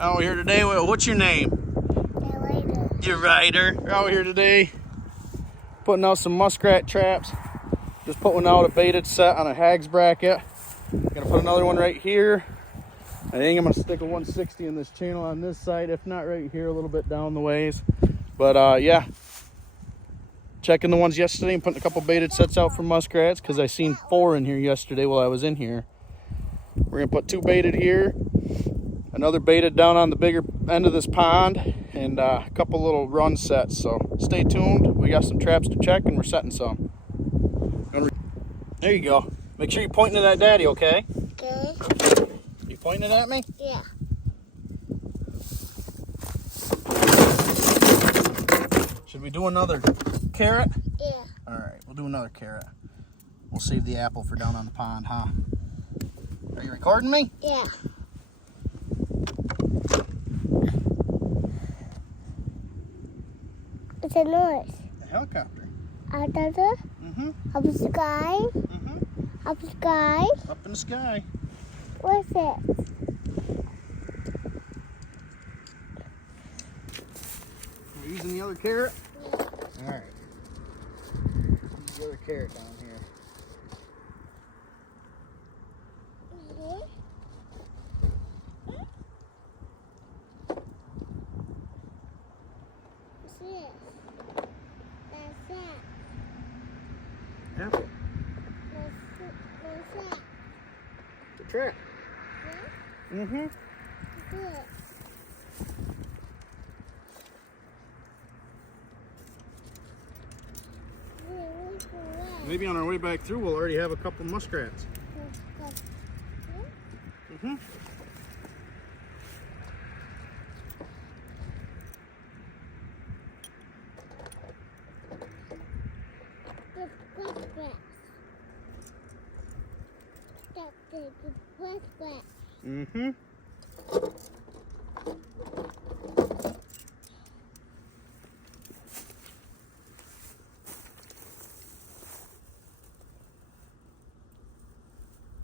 Out here today. What's your name? Ryder. You're Ryder. We're out here today putting out some muskrat traps. Just put one out, a baited set on a hag's bracket. Gonna put another one right here. I think I'm gonna stick a 160 in this channel on this side, if not right here a little bit down the ways. But yeah, checking the ones yesterday and putting a couple baited sets out for muskrats because I seen 4 in here yesterday while I was in here. We're gonna put 2 baited here, another baited down on the bigger end of this pond, and a couple little run sets. So stay tuned. We got some traps to check and we're setting some. There you go. Make sure you're pointing it at Daddy, okay? Okay. You pointing it at me? Yeah. Should we do another carrot? Yeah. All right, we'll do another carrot. We'll save the apple for down on the pond, huh? Are you recording me? Yeah. It's a noise. A helicopter. Out of the up the sky. Up the sky. Up in the sky. What's it? We're using the other carrot? Yeah. All right. Use the other carrot down here. What's this? That's that. Apple. What's that? The trap. Huh? Mm-hmm. What's it? Maybe on our way back through, we'll already have a couple muskrats. Mm-hmm. Mm-hmm.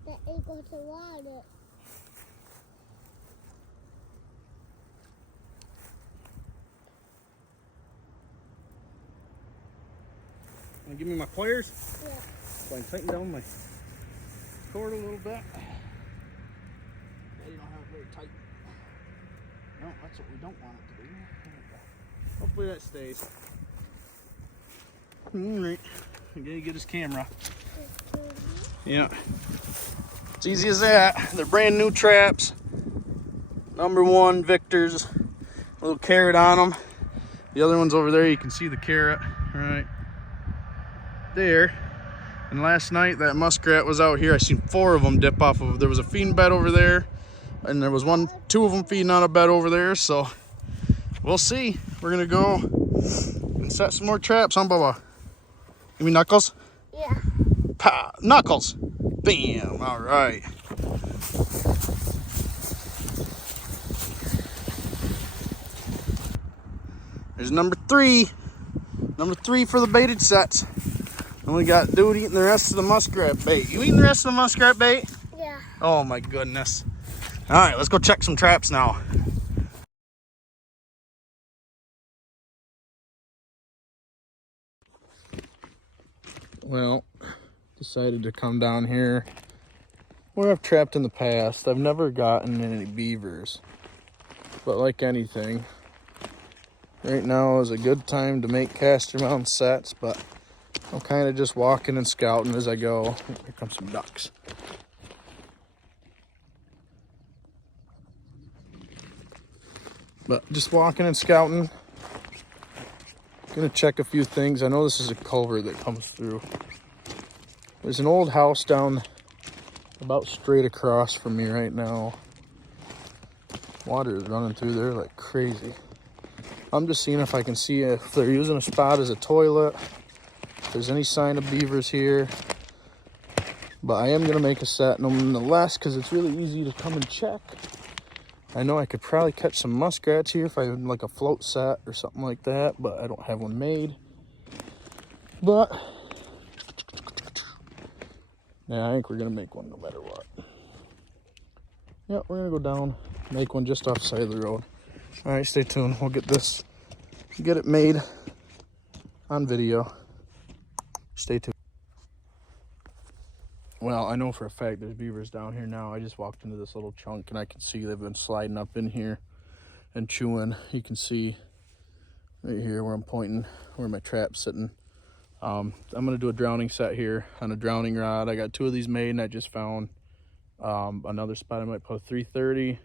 That equals to water. Want to give me my pliers? Yeah. So I can tighten down my cord a little bit. You don't have it very tight. No, that's what we don't want it to do. Hopefully that stays. Alright, I'm gonna get his camera. Yeah. It's easy as that. They're brand new traps. #1 Victor's. A little carrot on them. The other one's over there. You can see the carrot right there. And last night that muskrat was out here. I seen 4 of them dip off of. There was a feeding bed over there, and there was 2 of them feeding on a bed over there. So we'll see. We're gonna go and set some more traps, huh, Bubba? Give me knuckles. Yeah. Pow, knuckles. Bam. All right. There's number 3. Number 3 for the baited sets. And we got dude eating the rest of the muskrat bait. You eating the rest of the muskrat bait? Yeah. Oh my goodness. All right, let's go check some traps now. Well, decided to come down here where I've trapped in the past. I've never gotten any beavers, but like anything, right now is a good time to make caster mount sets, but I'm kind of just walking and scouting as I go. Here come some ducks. But just walking and scouting. Gonna check a few things. I know this is a culvert that comes through. There's an old house down about straight across from me right now. Water is running through there like crazy. I'm just seeing if I can see if they're using a spot as a toilet, if there's any sign of beavers here. But I am gonna make a set nonetheless because it's really easy to come and check. I know I could probably catch some muskrats here if I had like a float set or something like that, but I don't have one made. But yeah, I think we're gonna make one no matter what. Yep, we're gonna go down make one just off the side of the road. All right, stay tuned. We'll get it made on video. Stay tuned. Well, I know for a fact there's beavers down here now. I just walked into this little chunk and I can see they've been sliding up in here and chewing. You can see right here where I'm pointing, where my trap's sitting. I'm gonna do a drowning set here on a drowning rod. I got 2 of these made, and I just found another spot. I might put a 330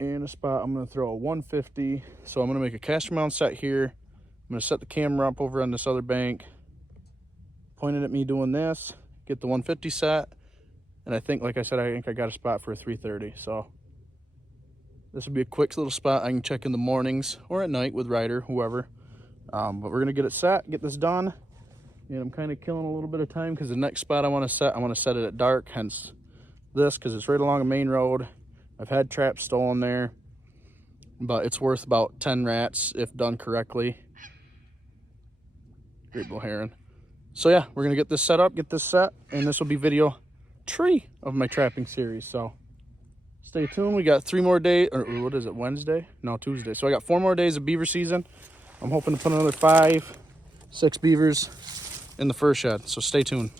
and a spot. I'm gonna throw a 150. So I'm gonna make a caster mount set here. I'm gonna set the camera up over on this other bank, pointed at me doing this, get the 150 set, and I think, like I said, I think I got a spot for a 330. So this would be a quick little spot I can check in the mornings or at night with Ryder, whoever. But we're gonna get it set, get this done, and I'm kind of killing a little bit of time because the next spot I want to set it at dark, hence this, because it's right along a main road. I've had traps stolen there, but it's worth about 10 rats if done correctly. Great blue heron. So yeah, we're gonna get this set up, get this set, and this will be video 3 of my trapping series. So stay tuned. We got 3 more days, or what is it, Wednesday? No, Tuesday. So I got 4 more days of beaver season. I'm hoping to put another 5, 6 beavers in the fur shed. So stay tuned.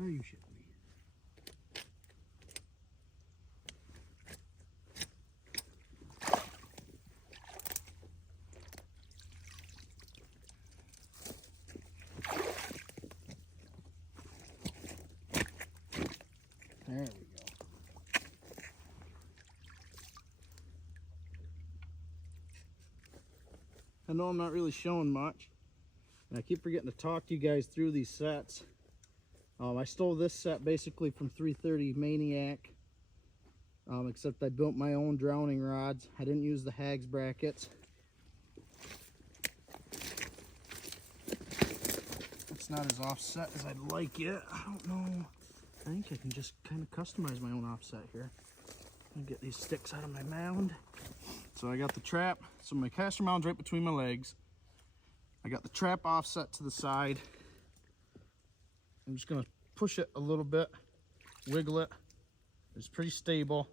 Are you shitting me? There we go. I know I'm not really showing much, and I keep forgetting to talk to you guys through these sets. I stole this set basically from 330 Maniac, except I built my own drowning rods. I didn't use the hags brackets. It's not as offset as I'd like it. I don't know. I think I can just kind of customize my own offset here. Let me get these sticks out of my mound. So I got the trap. So my caster mound's right between my legs. I got the trap offset to the side. I'm just gonna push it a little bit, wiggle it. It's pretty stable.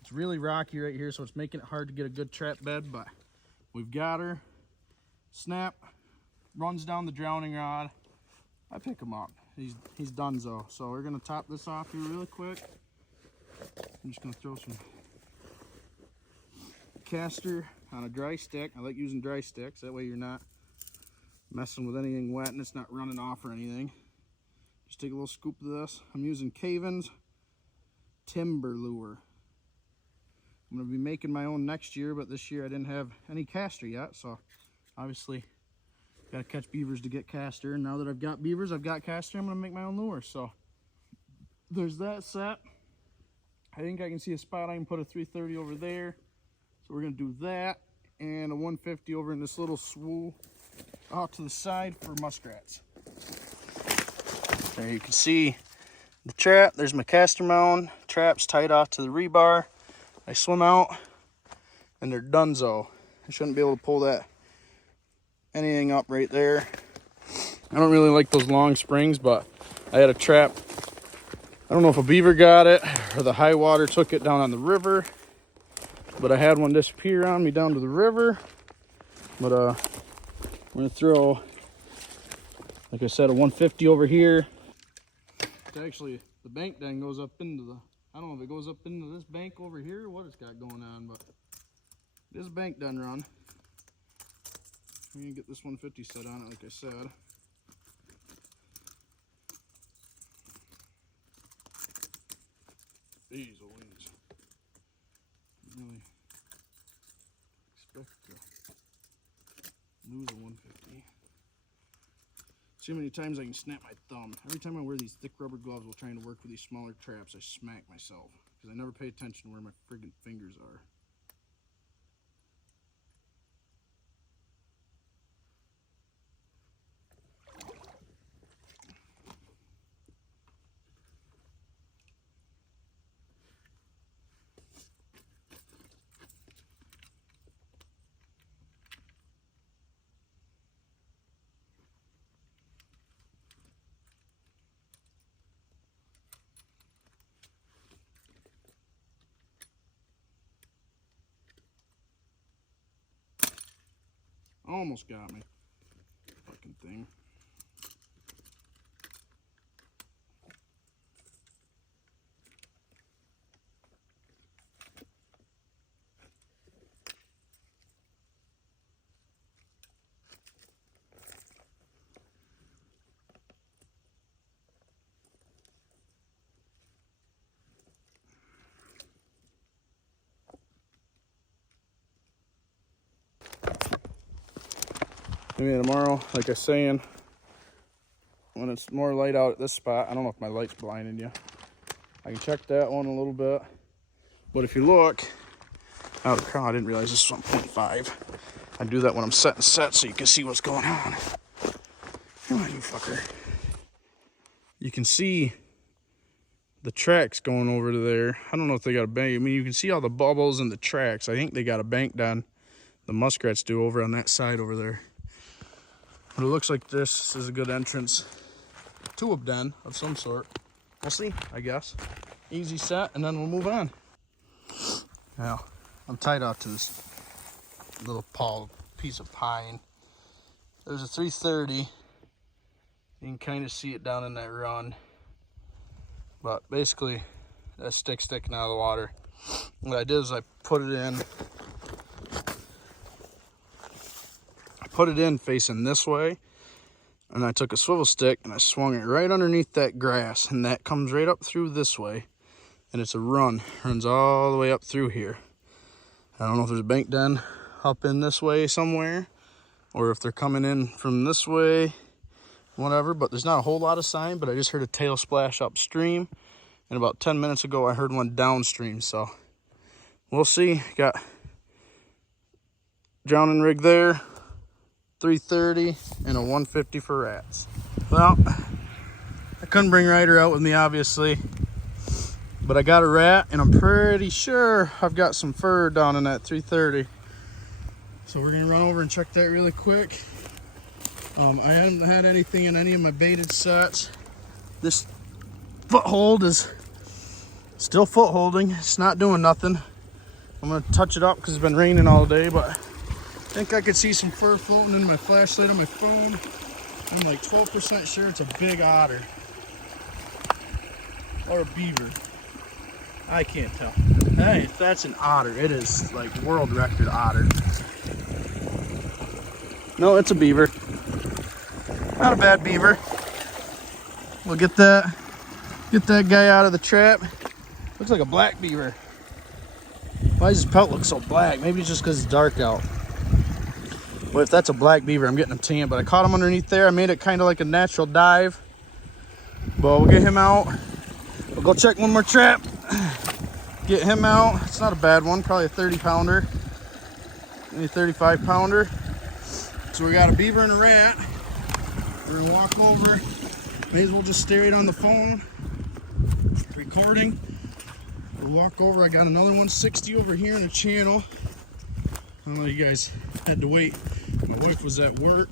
It's really rocky right here, so it's making it hard to get a good trap bed, but we've got her. Snap, runs down the drowning rod. I pick him up. He's donezo. So we're gonna top this off here really quick. I'm just gonna throw some caster on a dry stick. I like using dry sticks, that way you're not messing with anything wet and it's not running off or anything. Just take a little scoop of this. I'm using Caven's timber lure. I'm gonna be making my own next year, but this year I didn't have any caster yet, so obviously gotta catch beavers to get caster. And now that I've got beavers, I've got caster, I'm gonna make my own lure. So there's that set. I think I can see a spot I can put a 330 over there. So we're gonna do that and a 150 over in this little swool off to the side for muskrats. There you can see the trap. There's my caster mount. Trap's tied off to the rebar. I swim out and they're donezo. I shouldn't be able to pull that anything up right there. I don't really like those long springs, but I had a trap. I don't know if a beaver got it or the high water took it down on the river, but I had one disappear on me down to the river. But I'm gonna throw, like I said, a 150 over here. It's actually, the bank then goes up into the, I don't know if it goes up into this bank over here or what it's got going on, but this bank done run. I'm gonna get this 150 set on it, like I said. Jeez Louise. Really expect to lose a 150. See how many times I can snap my thumb. Every time I wear these thick rubber gloves while trying to work with these smaller traps, I smack myself because I never pay attention to where my friggin' fingers are. Almost got me. Fucking thing. Maybe tomorrow, like I was saying, when it's more light out at this spot, I don't know if my light's blinding you. I can check that one a little bit. But if you look, oh, I didn't realize this was 1.5. I do that when I'm setting sets so you can see what's going on. Come on, you fucker. You can see the tracks going over to there. I don't know if they got a bank. I mean, you can see all the bubbles in the tracks. I think they got a bank done. The muskrats do over on that side over there. But it looks like this is a good entrance to a den of some sort. We'll see, I guess. Easy set, and then we'll move on. Now, I'm tied out to this little piece of pine. There's a 330. You can kind of see it down in that run. But basically, that stick's sticking out of the water. What I did is I put it in facing this way, and I took a swivel stick and I swung it right underneath that grass, and that comes right up through this way, and it's a runs all the way up through here. I don't know if there's a bank den up in this way somewhere, or if they're coming in from this way, whatever, but there's not a whole lot of sign. But I just heard a tail splash upstream, and about 10 minutes ago I heard one downstream, so we'll see. Got drowning rig there, 330 and a 150 for rats. Well, I couldn't bring Ryder out with me, obviously, but I got a rat, and I'm pretty sure I've got some fur down in that 330. So we're gonna run over and check that really quick. I haven't had anything in any of my baited sets. This foothold is still foot holding. It's not doing nothing. I'm gonna touch it up because it's been raining all day, but I think I could see some fur floating in my flashlight on my phone. I'm like 12% sure it's a big otter or a beaver. I can't tell. Hey, if that's an otter, it is like world record otter. No, it's a beaver. Not a bad beaver. We'll get that guy out of the trap. Looks like a black beaver. Why does his pelt look so black? Maybe it's just because it's dark out. But if that's a black beaver, I'm getting him tan. But I caught him underneath there. I made it kind of like a natural dive. But we'll get him out. We'll go check one more trap. Get him out. It's not a bad one. Probably a 30 pounder. Any 35 pounder. So we got a beaver and a rat. We're gonna walk over. May as well just stay right on the phone, recording. We'll walk over. I got another 160 over here in the channel. I don't know, you guys had to wait. My wife was at work.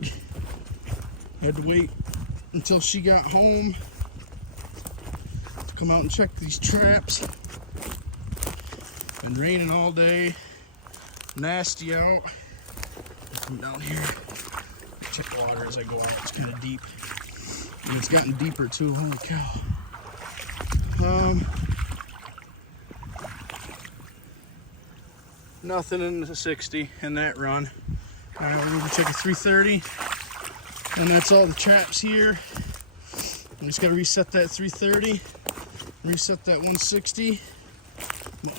Had to wait until she got home to come out and check these traps. Been raining all day. Nasty out. Come down here. Check the water as I go out. It's kind of deep. And it's gotten deeper too. Holy cow. Nothing in the 60 in that run. All right, we're gonna check a 330. And that's all the traps here. I just gotta reset that 330. Reset that 160.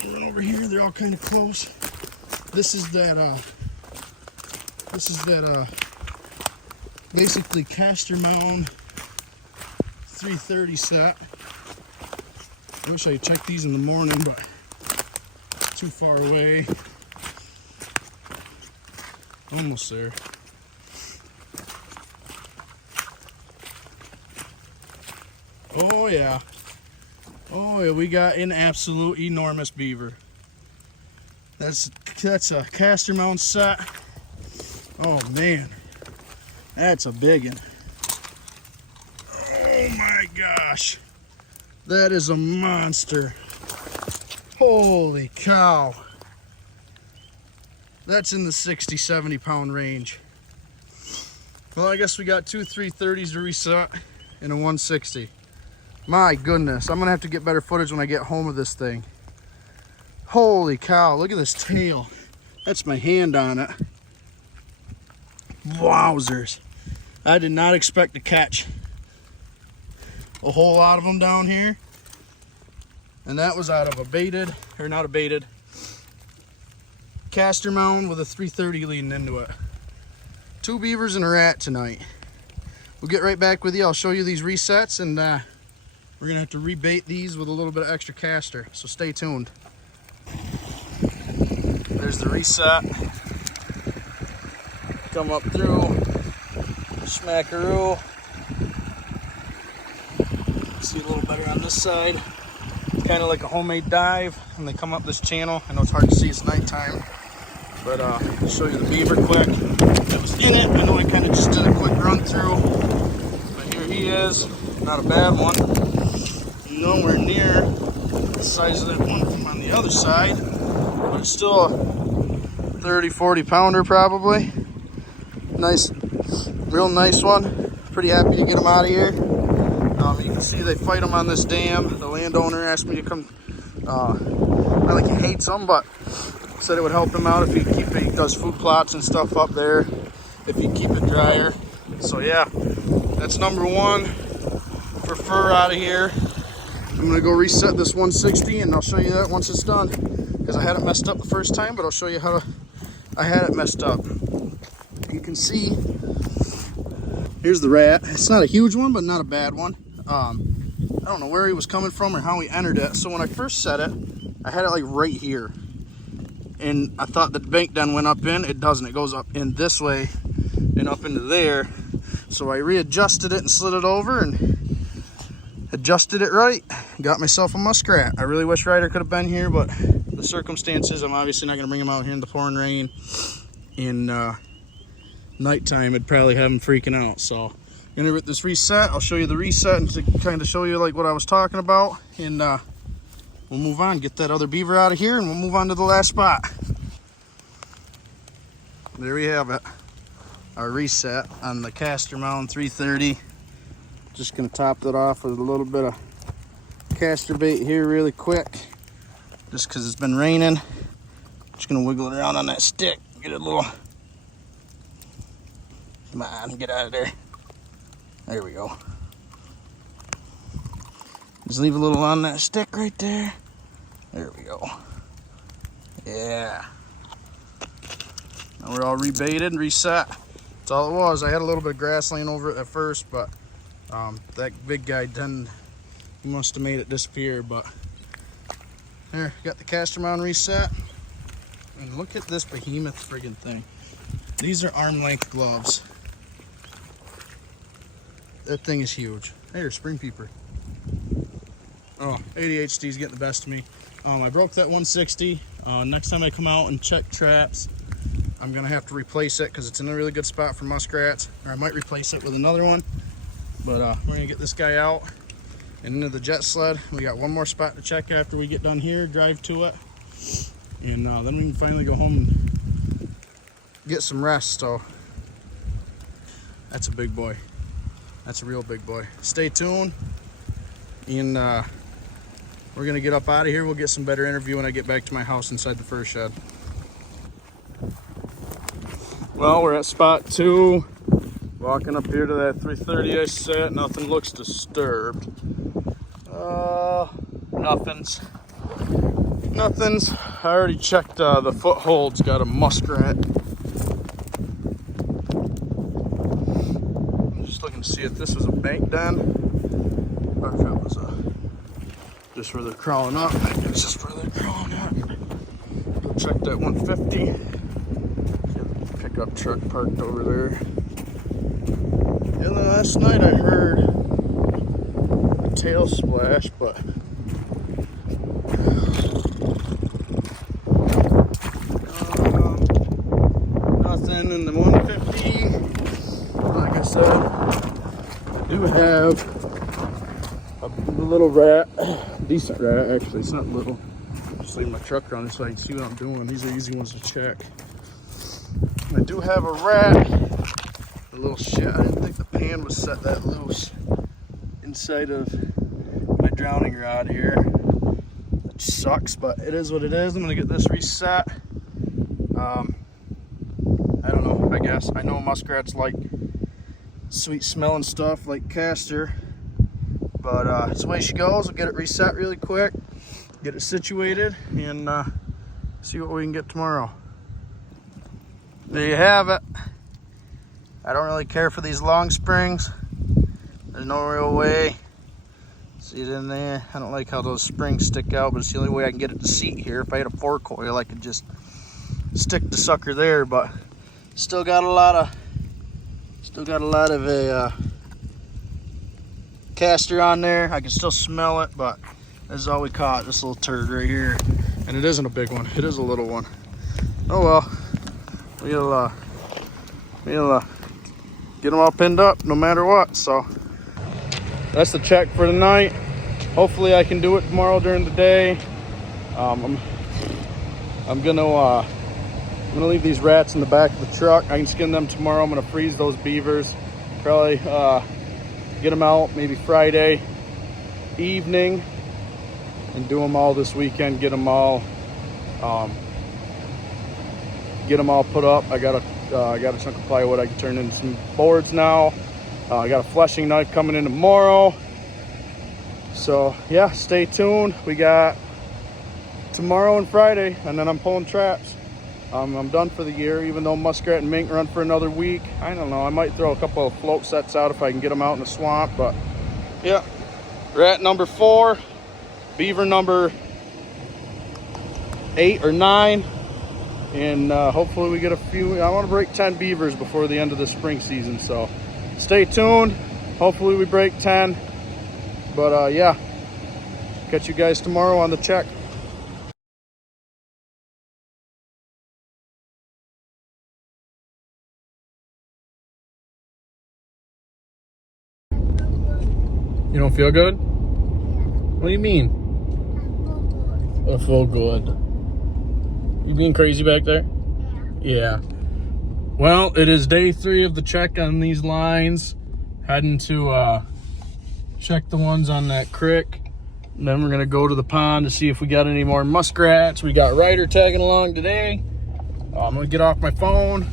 Run over here, they're all kind of close. This is that basically caster mound 330 set. I wish I had checked these in the morning, but it's too far away. Almost there. Oh yeah. Oh yeah, we got an absolute enormous beaver. That's a caster mount set. Oh man, that's a big one. Oh my gosh, that is a monster. Holy cow. That's in the 60-70 pound range. Well, I guess we got two 330s to reset and a 160. My goodness, I'm gonna have to get better footage when I get home of this thing. Holy cow, look at this tail. That's my hand on it. Wowzers. I did not expect to catch a whole lot of them down here. And that was out of a baited, or not a baited, caster mound with a 330 leading into it. Two beavers and a rat tonight. We'll get right back with you. I'll show you these resets, and we're gonna have to rebait these with a little bit of extra caster, so stay tuned. There's the reset. Come up through, smackaroo. See a little better on this side. Kind of like a homemade dive when they come up this channel. I know it's hard to see, it's nighttime, but I'll show you the beaver quick. That was in it. I know I kind of just did a quick run through, but here he is. Not a bad one. Nowhere near the size of that one from on the other side, but it's still a 30-40 pounder probably. Nice, real nice one. Pretty happy to get them out of here. You can see they fight them on this dam. The landowner asked me to come, not like he hates them, but said it would help him out if he keep it. He does food plots and stuff up there if you keep it drier. So yeah, that's number one for fur out of here. I'm gonna go reset this 160 and I'll show you that once it's done, because I had it messed up the first time, but I'll show you how I had it messed up. You can see, here's the rat. It's not a huge one, but not a bad one. I don't know where he was coming from or how he entered it. So when I first set it, I had it like right here. And I thought the bank den went up in. It doesn't. It goes up in this way and up into there. So I readjusted it and slid it over and adjusted it right. Got myself a muskrat. I really wish Ryder could have been here, but the circumstances, I'm obviously not going to bring him out here in the pouring rain. In nighttime, it'd probably have him freaking out. So I'm gonna get this reset. I'll show you the reset and to kind of show you like what I was talking about, and we'll move on, get that other beaver out of here, and we'll move on to the last spot. There we have it, our reset on the caster mound 330. Just gonna top that off with a little bit of caster bait here really quick, just because it's been raining. Just gonna wiggle it around on that stick, get it a little, come on, get out of there. There we go. Just leave a little on that stick right there. There we go. Yeah. Now we're all rebaited and reset. That's all it was. I had a little bit of grass laying over it at first, but that big guy didn't, he must have made it disappear. But there, got the caster mound reset. And look at this behemoth friggin' thing. These are arm length gloves. That thing is huge. Hey, spring peeper. Oh, ADHD's getting the best of me. I broke that 160. Next time I come out and check traps, I'm gonna have to replace it because it's in a really good spot for muskrats. Or I might replace it with another one. But we're gonna get this guy out and into the jet sled. We got one more spot to check after we get done here, drive to it. And then we can finally go home and get some rest. So that's a big boy. That's a real big boy. Stay tuned. And we're gonna get up out of here. We'll get some better interview when I get back to my house inside the fur shed. Well, we're at spot 2. Walking up here to that 330 I set. Nothing looks disturbed. Nothing's. I already checked the footholds. Got a muskrat. I'm just looking to see if this was a bank den or if it was just where they're crawling up. I think it's just where they're crawling up. Go check that 150. Pickup truck parked over there. And then last night I heard a tail splash, but nothing in the 150. Like I said, I do have a little rat, decent rat actually. It's not little. Just leave my truck around so I can see what I'm doing. These are easy ones to check. I do have a rat. A little shit. I didn't think the pan was set that loose inside of my drowning rod here. Which sucks, but it is what it is. I'm gonna get this reset. I don't know, I guess. I know muskrats like sweet smelling stuff like castor. But that's the way she goes. We'll get it reset really quick, get it situated, and see what we can get tomorrow. There you have it. I don't really care for these long springs. There's no real way. See it in there? I don't like how those springs stick out, but it's the only way I can get it to seat here. If I had a 4-coil, I could just stick the sucker there, but still got a lot of a castor on there. I can still smell it, but this is all we caught, this little turd right here. And it isn't a big one, it is a little one. Oh well, we'll get them all pinned up no matter what. So that's the check for tonight. Hopefully I can do it tomorrow during the day. I'm gonna leave these rats in the back of the truck. I can skin them tomorrow. I'm gonna freeze those beavers. Probably get them out maybe Friday evening and do them all this weekend. Get them all put up. I got a chunk of plywood I can turn into some boards now. I got a fleshing knife coming in tomorrow. So yeah, stay tuned. We got tomorrow and Friday, and then I'm pulling traps. I'm done for the year, even though muskrat and mink run for another week. I don't know, I might throw a couple of float sets out if I can get them out in the swamp, but yeah. Rat number 4, beaver number 8 or 9, and hopefully we get a few. I want to break 10 beavers before the end of the spring season, so stay tuned. Hopefully we break 10, but yeah, catch you guys tomorrow on the check. You don't feel good? What do you mean? I feel good. You being crazy back there? Yeah. Well, it is day 3 of the check on these lines. Heading to check the ones on that creek. And then we're gonna go to the pond to see if we got any more muskrats. We got Ryder tagging along today. I'm gonna get off my phone.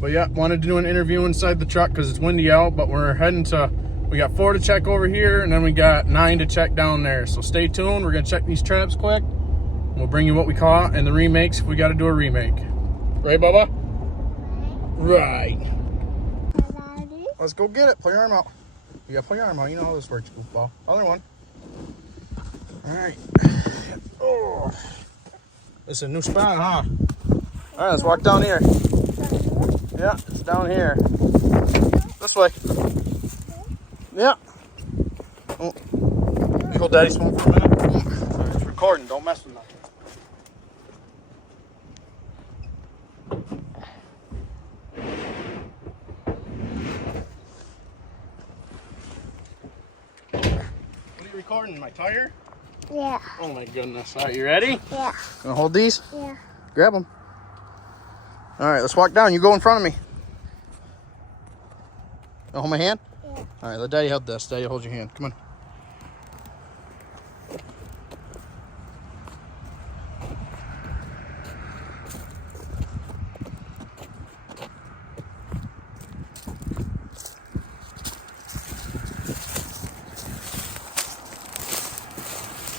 But yeah, wanted to do an interview inside the truck because it's windy out, but we're heading to, we got 4 to check over here, and then we got 9 to check down there. So stay tuned. We're gonna check these traps quick. We'll bring you what we caught and the remakes if we got to do a remake. Right, Bubba? Right. Let's go get it. Pull your arm out. You gotta pull your arm out. You know how this works, goofball. Other one. All right. Oh, it's a new spot, huh? All right, let's walk down here. Yeah, it's down here. This way. Yeah. Oh. You hold Daddy's phone for a minute? Yeah. All right, it's recording. Don't mess with nothing. What are you recording? My tire? Yeah. Oh my goodness. All right, you ready? Yeah. Gonna hold these? Yeah. Grab them. All right, let's walk down. You go in front of me. You hold my hand? Yeah. All right, let Daddy hold this. Daddy, hold your hand. Come on.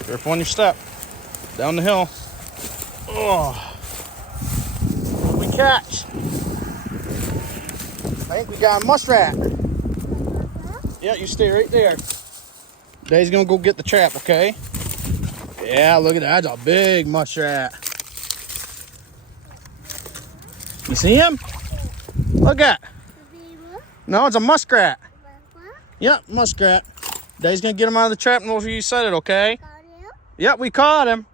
Careful on your step. Down the hill. Oh. What we catch? I think we got a muskrat. Yeah, you stay right there. Daddy's gonna go get the trap, okay? Yeah, look at that. That's a big muskrat. You see him? Look at. No, it's a muskrat. Yep, muskrat. Daddy's gonna get him out of the trap and we'll you said it, okay? Yep, we caught him.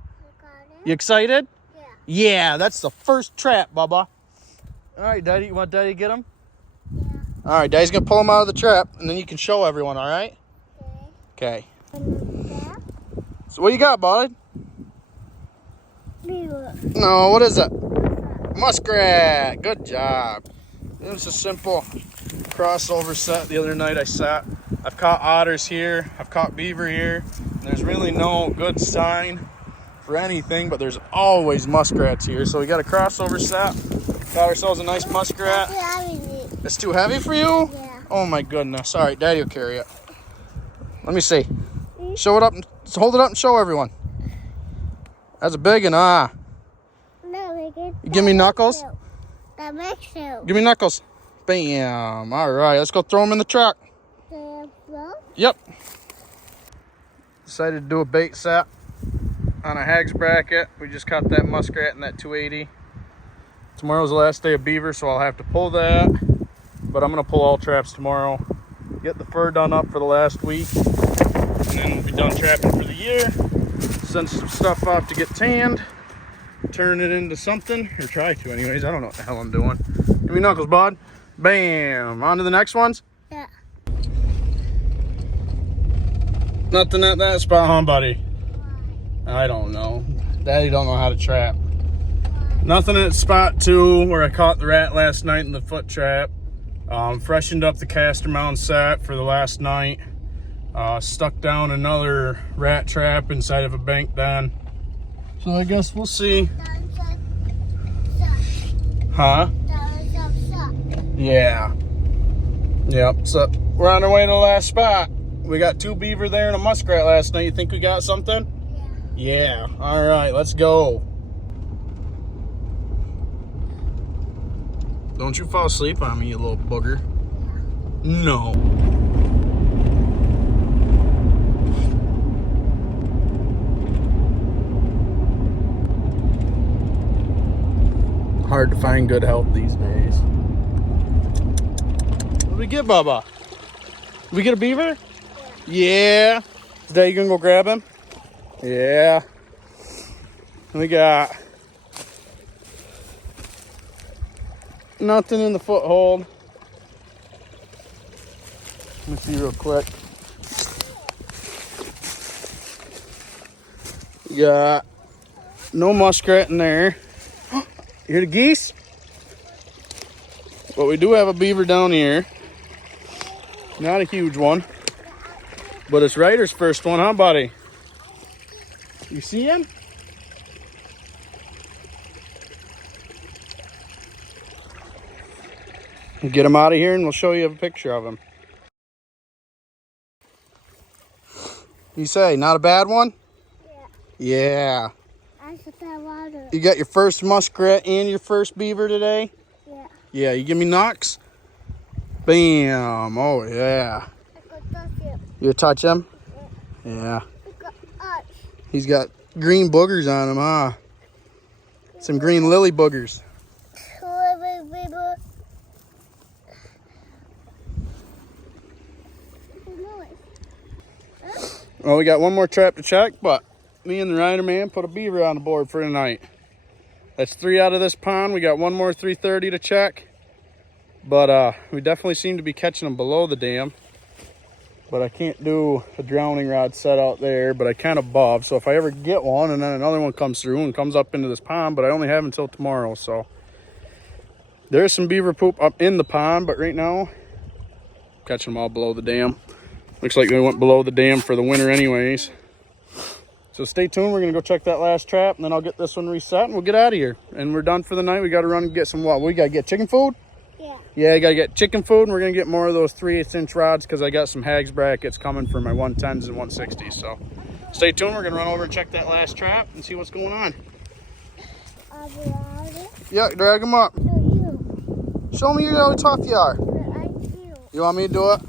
You excited? Yeah. Yeah, that's the first trap, Bubba. All right, Daddy, you want Daddy to get him? Yeah. All right, Daddy's gonna pull him out of the trap, and then you can show everyone. All right? Okay. Okay. So what you got, bud? Beaver. No, what is it? Muskrat. Good job. It was a simple crossover set. The other night I sat. I've caught otters here. I've caught beaver here. There's really no good sign for anything, but there's always muskrats here. So we got a crossover set. Got ourselves a nice muskrat. It's too heavy for you? Yeah. Oh my goodness. All right, Daddy will carry it. Let me see. Show it up. Hold it up and show everyone. That's a big one, ah. No, You give me knuckles? That makes you. Give me knuckles. Bam. All right, let's go throw them in the truck. Yep. Decided to do a bait set on a hags bracket. We just caught that muskrat in that 280. Tomorrow's the last day of beaver, so I'll have to pull that. But I'm gonna pull all traps tomorrow. Get the fur done up for the last week. And then we'll be done trapping for the year. Send some stuff off to get tanned. Turn it into something, or try to anyways. I don't know what the hell I'm doing. Give me knuckles, bud. Bam. On to the next ones. Yeah. Nothing at that spot, huh, buddy? I don't know. Daddy don't know how to trap. Nothing at spot 2 where I caught the rat last night in the foot trap. Freshened up the caster mount set for the last night. Stuck down another rat trap inside of a bank den. So I guess we'll see. Huh? Yeah. Yep. So we're on our way to the last spot. We got 2 beaver there and a muskrat last night. You think we got something? Yeah. All right, let's go. Don't you fall asleep on me, you little booger. No. Hard to find good help these days. What did we get, Bubba? Did we get a beaver? Yeah. Today you gonna go grab him? Yeah. We got nothing in the foothold. Let me see real quick. We got no muskrat in there. You hear the geese? But we do have a beaver down here. Not a huge one. But it's Ryder's first one, huh, buddy? You see him? We'll get him out of here and we'll show you a picture of him. You say, not a bad one? Yeah. Yeah. You got your first muskrat and your first beaver today? Yeah. Yeah, you give me knocks? Bam. Oh, yeah. You touch him? Yeah. He's got green boogers on him, huh? Some green lily boogers. Well, we got one more trap to check, but me and the Ryder man put a beaver on the board for tonight. That's 3 out of this pond. We got one more 330 to check, but we definitely seem to be catching them below the dam. But I can't do a drowning rod set out there, but I can above. So if I ever get one and then another one comes through and comes up into this pond, but I only have until tomorrow. So there's some beaver poop up in the pond, but right now, catching them all below the dam. Looks like they went below the dam for the winter anyways. So stay tuned. We're going to go check that last trap, and then I'll get this one reset, and we'll get out of here. And we're done for the night. We got to run and get some what? We got to get chicken food? Yeah, I got to get chicken food, and we're going to get more of those 3/8 inch rods because I got some hags brackets coming for my 110s and 160s. So stay tuned. We're going to run over and check that last trap and see what's going on. Yeah, drag them up. Show me how tough you are. You want me to do it?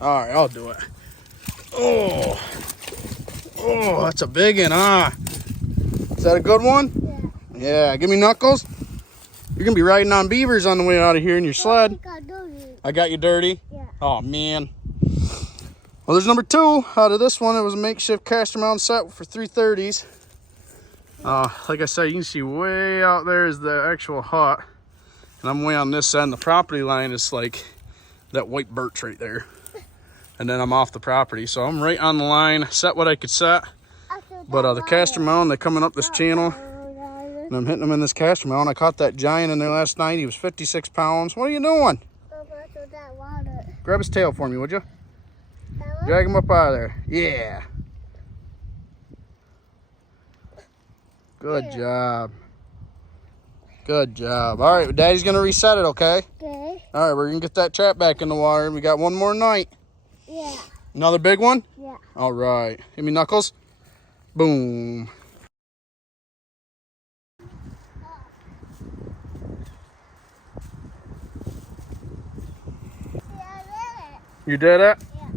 All right, I'll do it. Oh, that's a big one, huh? Is that a good one? Yeah, give me knuckles. You're going to be riding on beavers on the way out of here in your sled. I got you dirty? Yeah. Oh, man. Well, there's number 2 out of this one. It was a makeshift caster mount set for 330s. Like I said, you can see way out there is the actual hut. And I'm way on this end. The property line is like that white birch right there. And then I'm off the property. So I'm right on the line. Set what I could set. But the caster mount, they're coming up this channel. And I'm hitting them in this caster mount. I caught that giant in there last night. He was 56 pounds. What are you doing? Grab his tail for me, would you? Drag him up out of there. Yeah. Good job. Good job. All right, Daddy's going to reset it, okay? Okay. All right, we're going to get that trap back in the water. We got one more night. Yeah. Another big one? Yeah. All right. Give me knuckles. Boom. You did it? Yeah.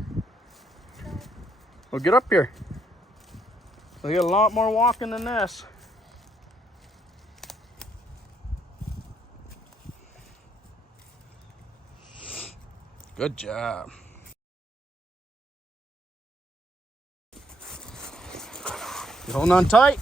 Well, get up here. We got a lot more walking than this. Good job. You holding on tight?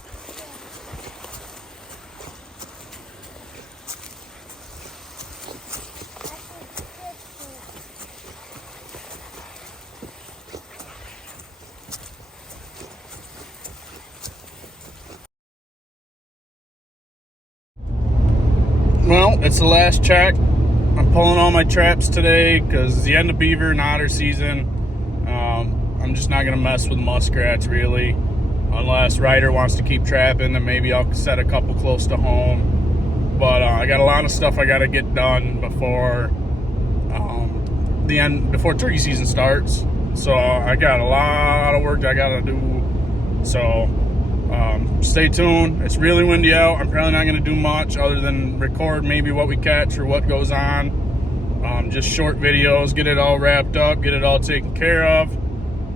Well, it's the last check. I'm pulling all my traps today because it's the end of beaver and otter season. I'm just not going to mess with muskrats really. Unless Ryder wants to keep trapping, then maybe I'll set a couple close to home. But I got a lot of stuff I got to get done before before turkey season starts. So I got a lot of work I got to do. So stay tuned. It's really windy out. I'm probably not going to do much other than record maybe what we catch or what goes on. Just short videos, get it all wrapped up, get it all taken care of.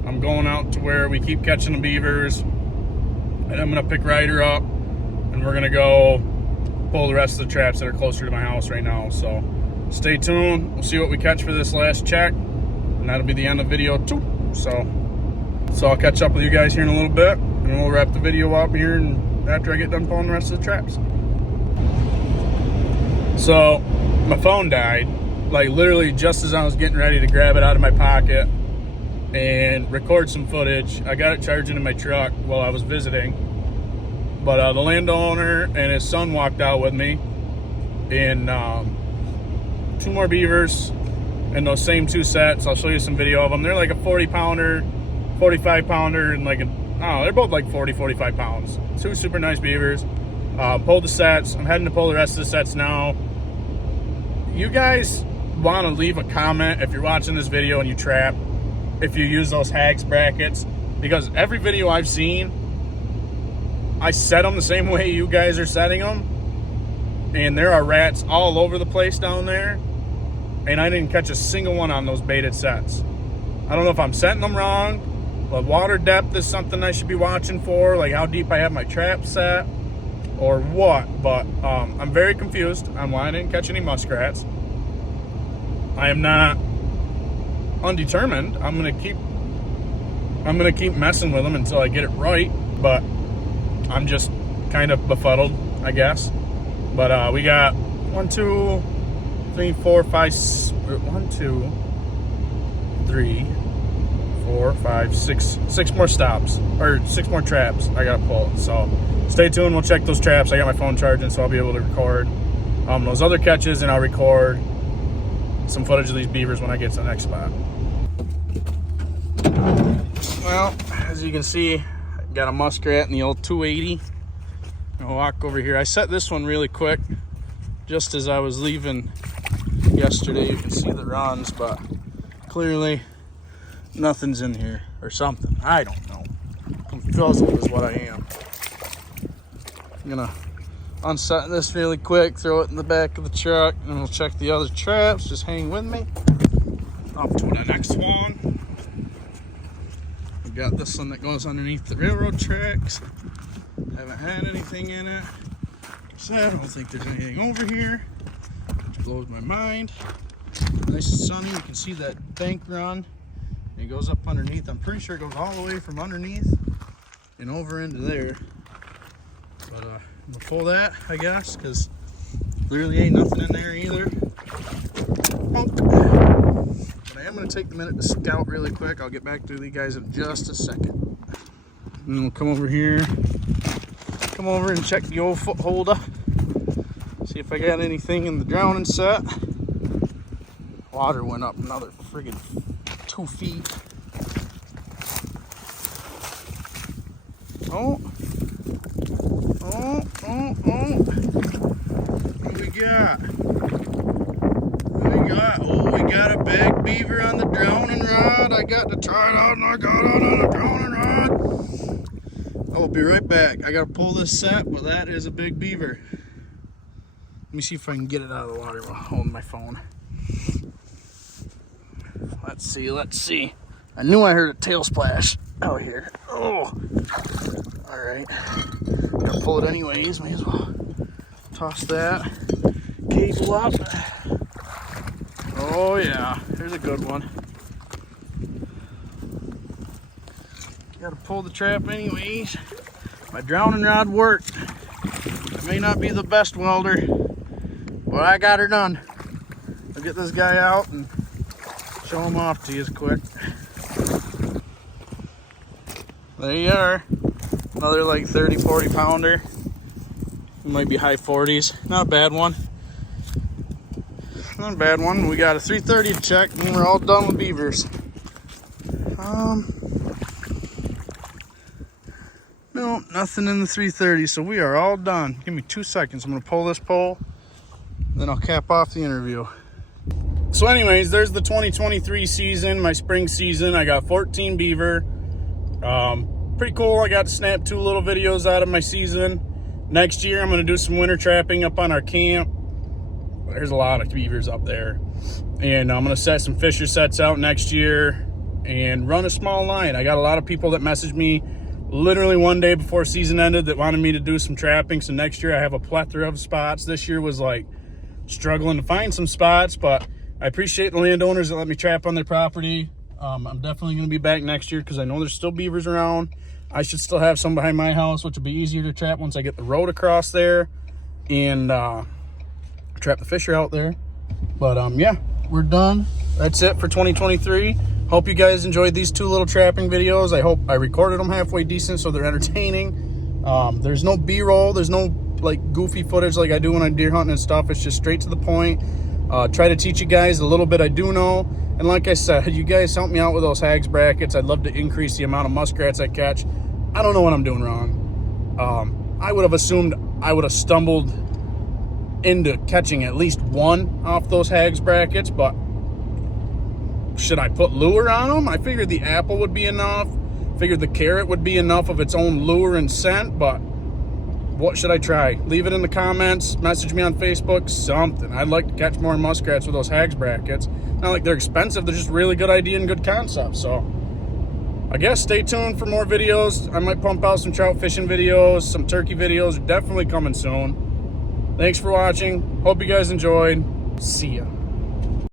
I'm going out to where we keep catching the beavers, and I'm going to pick Ryder up, and we're going to go pull the rest of the traps that are closer to my house right now. So stay tuned. We'll see what we catch for this last check, and that'll be the end of video 2. So I'll catch up with you guys here in a little bit, and we'll wrap the video up here and after I get done pulling the rest of the traps. So my phone died, like literally just as I was getting ready to grab it out of my pocket and record some footage. I got it charging in my truck while I was visiting, but the landowner and his son walked out with me in 2 more beavers in those same 2 sets. I'll show you some video of them. They're like a 40 pounder, 45 pounder, and like they're both like 40, 45 pounds. 2 super nice beavers. Pulled the sets. I'm heading to pull the rest of the sets now. You guys want to leave a comment if you're watching this video and you trap, if you use those hags brackets, because every video I've seen, I set them the same way you guys are setting them, and there are rats all over the place down there, and I didn't catch a single one on those baited sets. I don't know if I'm setting them wrong, but water depth is something I should be watching for, like how deep I have my trap set or what, but I'm very confused on why I didn't catch any muskrats. I am not undetermined. I'm going to keep I'm gonna keep messing with them until I get it right, but I'm just kind of befuddled, I guess. But we got 1, 2, 3, 4, 5, 1, 2, 3, 4, 5, 6 more stops, or 6 more traps I gotta pull. So stay tuned, we'll check those traps. I got my phone charging, so I'll be able to record those other catches, and I'll record some footage of these beavers when I get to the next spot. Well, as you can see, I got a muskrat in the old 280. I'll walk over here. I set this one really quick just as I was leaving yesterday. You can see the runs, but clearly nothing's in here or something. I don't know. Confuzzled is what I am. I'm gonna unset this really quick, throw it in the back of the truck, and we'll check the other traps. Just hang with me. Up to the next one. We got this one that goes underneath the railroad tracks. Haven't had anything in it. So I don't think there's anything over here, which blows my mind. Nice and sunny. You can see that bank run. It goes up underneath. I'm pretty sure it goes all the way from underneath and over into there. But we'll pull that, I guess, because clearly ain't nothing in there either. But I am going to take a minute to scout really quick. I'll get back to you guys in just a second. And we'll come over here. Come over and check the old foot holder. See if I got anything in the drowning set. Water went up another friggin' 2 feet. Oh. What we got? We got a big beaver on the drowning rod. I got to try it out and I got it on a drowning rod. I will be right back. I gotta pull this set, but that is a big beaver. Let me see if I can get it out of the water while holding my phone. Let's see. I knew I heard a tail splash out here. Oh, all right. Gotta pull it anyways. May as well toss that cable up. Oh yeah, here's a good one. Gotta pull the trap anyways. My drowning rod worked. I may not be the best welder, but I got her done. I'll get this guy out and show him off to you quick. There you are. Another like 30, 40 pounder. It might be high 40s. Not a bad one. Not a bad one. We got a 330 to check and we're all done with beavers. No, nothing in the 330, so we are all done. Give me 2 seconds. I'm gonna pull this pole, then I'll cap off the interview. So anyways, there's the 2023 season, my spring season. I got 14 beaver. Pretty cool. I got to snap 2 little videos out of my season. Next year, I'm gonna do some winter trapping up on our camp. There's a lot of beavers up there. And I'm gonna set some fisher sets out next year and run a small line. I got a lot of people that messaged me literally one day before season ended that wanted me to do some trapping. So next year I have a plethora of spots. This year was like struggling to find some spots, but I appreciate the landowners that let me trap on their property. I'm definitely going to be back next year because I know there's still beavers around. I should still have some behind my house, which will be easier to trap once I get the road across there and trap the fisher out there. But yeah, we're done. That's it for 2023. Hope you guys enjoyed these 2 little trapping videos. I hope I recorded them halfway decent so they're entertaining. There's no B-roll. There's no like goofy footage like I do when I'm deer hunting and stuff. It's just straight to the point. Try to teach you guys a little bit I do know. And like I said, you guys help me out with those hags brackets. I'd love to increase the amount of muskrats I catch. I don't know what I'm doing wrong. I would have assumed I would have stumbled into catching at least 1 off those hags brackets, but should I put lure on them? I figured the apple would be enough. Figured the carrot would be enough of its own lure and scent, but what should I try? Leave it in the comments. Message me on Facebook. Something. I'd like to catch more muskrats with those hags brackets. Not like they're expensive. They're just really good idea and good concept. So I guess stay tuned for more videos. I might pump out some trout fishing videos. Some turkey videos are definitely coming soon. Thanks for watching. Hope you guys enjoyed. See ya.